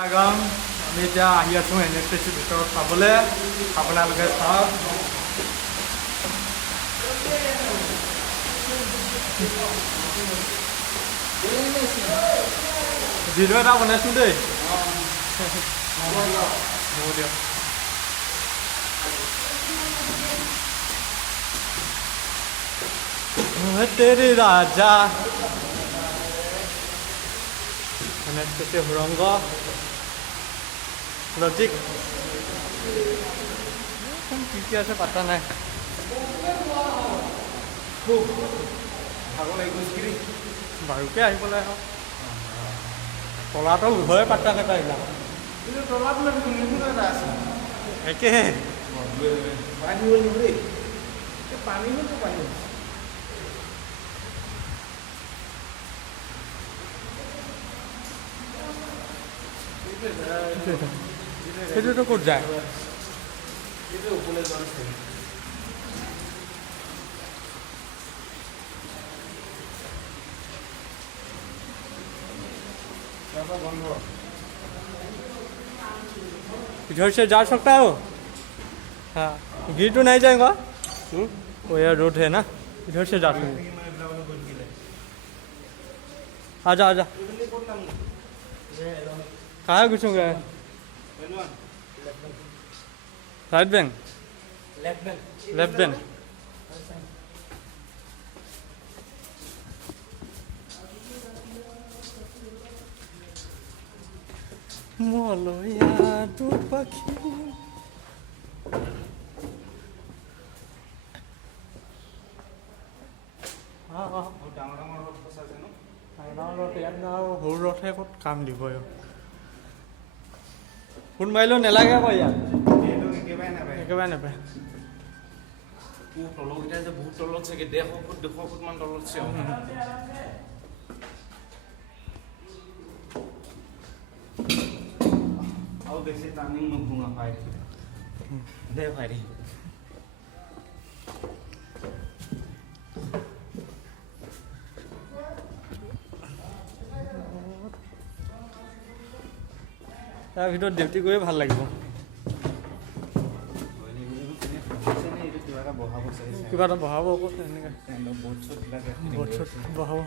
গাম আমি এতিয়া আহি আছোঁ NSPC ভিতৰত চাবলৈ আপোনালোকে চাওক ভিডিঅ' এটা বনাইছোঁ দেই হ'ব দিয়ক তেৰি ৰাজা NSPC সুৰংগ লজিক কি আছে পাত্তা নাই বাৰুকে আহিব লাগে তলাটো উভয়ে পাত্তা কেইটা এইবিলাক একেহে সেইটোতো ক'ত যায় इधर से जा सकता हो हाँ गिर तो नहीं जाएगा वो यार रोड है ना इधर से जा सकते आजा आजा कहाँ घुसूंगा राइट बैंक लेफ्ट बैंक মলয়া পাখি সৰু ৰথে ক'ত কাম দিব ফোন মাৰিলেও নেলাগে আকৌ ইয়াত একেবাৰে নাপায় তলকেইটা যে বহুত তলত চাগে 150 ফুট 200 ফুট মান তলত আছে আৰু বেছি টাৰ্ণিং নুঘুঙা পাই দে ভাই তাৰ ভিতৰত ডিউটি কৰি ভাল লাগিব কিবা এটা বহাব আকৌ এনেকৈ ব'ট চ'ট বহাব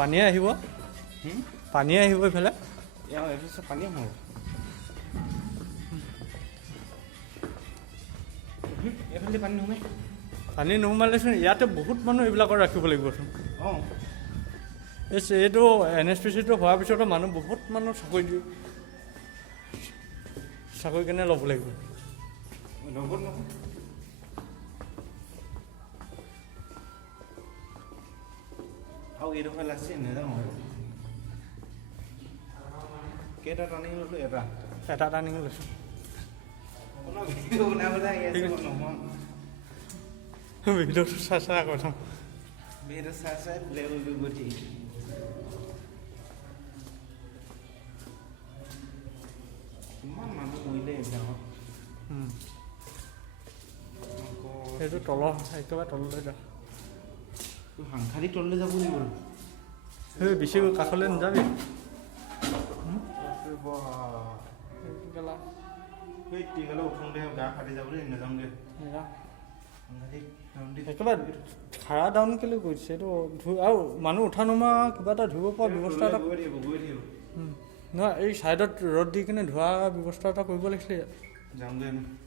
পানীয়ে আহিব পানীয়ে আহিব এইফালে পানী হ'ব এইফালে পানী নোসোমাই পানী নোসোমালেচোন ইয়াতে বহুত মানুহ এইবিলাকত ৰাখিব লাগিবচোন অঁ এইটো NSPCটো হোৱাৰ পিছতো মানুহ বহুত মানুহ চাকৰি কেনে ল'ব লাগিব লগত নহয় আৰু এইডোখৰ লাগছে নাজানো কেইটা টাৰ্ণিং ল'লোঁ এটা টাৰ্ণিং লৈছোঁ ভিডিঅ'টো চাই কথা ইমান মানুহ মৰিলে এইবিলাকত সেইটো তলৰ একেবাৰে তললৈ যা সাংঘাতিক তললৈ যাব লাগিব সেই বেছি কাষলৈ নাযাবি গা ফাটি যাবলৈ নাযাওঁগৈ একেবাৰে খাৰা ডাউন কেলৈ কৰিছে এইটো আৰু মানুহ উঠা নমা কিবা এটা ধুব পৰা ব্যৱস্থা এটা নহয় এই ছাইডত ৰ'দ দি কিনে ধোৱা ব্যৱস্থা এটা কৰিব লাগিছিলে যাওঁগৈ